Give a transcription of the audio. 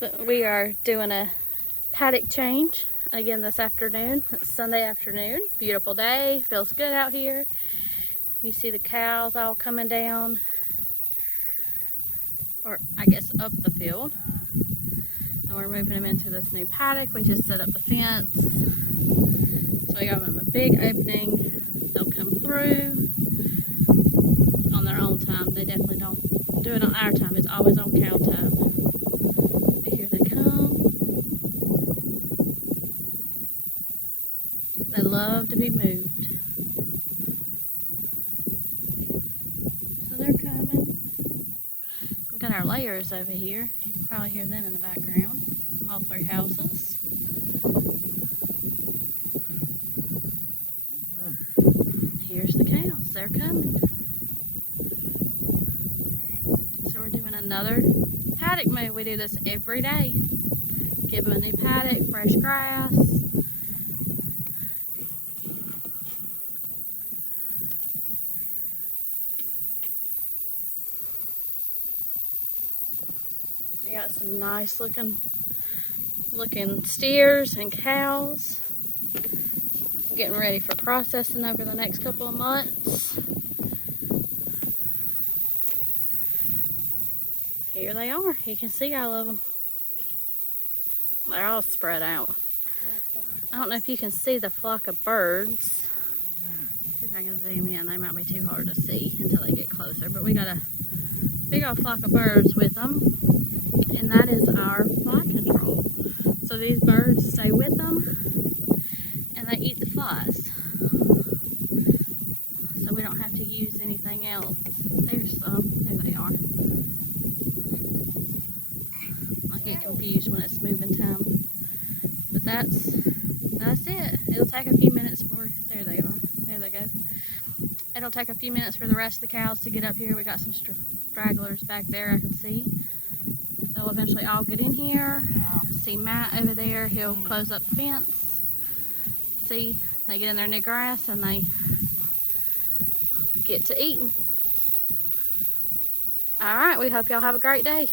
But we are doing a paddock change again this afternoon. It's Sunday afternoon. Beautiful day. Feels good out here. You see the cows all coming down, or I guess up the field. And we're moving them into this new paddock. We just set up the fence. So we got them a big opening. They'll come through on their own time. They definitely don't do it on our time. It's always on cow time. But here they come. They love to be moved. So they're coming. We've got our layers over here. You can probably hear them in the background. All three houses. Here's the cows. They're coming. So we're doing another paddock move. We do this every day. Give them a new paddock, fresh grass. We got some nice looking steers and cows. Getting ready for processing over the next couple of months. Here they are. You can see all of them. They're all spread out. I don't know if you can see the flock of birds. See if I can zoom in. They might be too hard to see until they get closer. But we got a big old flock of birds with them. And that is our fly control. So these birds stay with them and they eat the flies. So we don't have to use anything else. There's some. There they are. I get confused when it's moving time. But that's it. It'll take a few minutes for, there they are. There they go. It'll take a few minutes for the rest of the cows to get up here. We got some stragglers back there I can see. They'll eventually all get in here. See Matt over there, he'll close up the fence. See, they get in their new grass and they get to eating. All right, we hope y'all have a great day.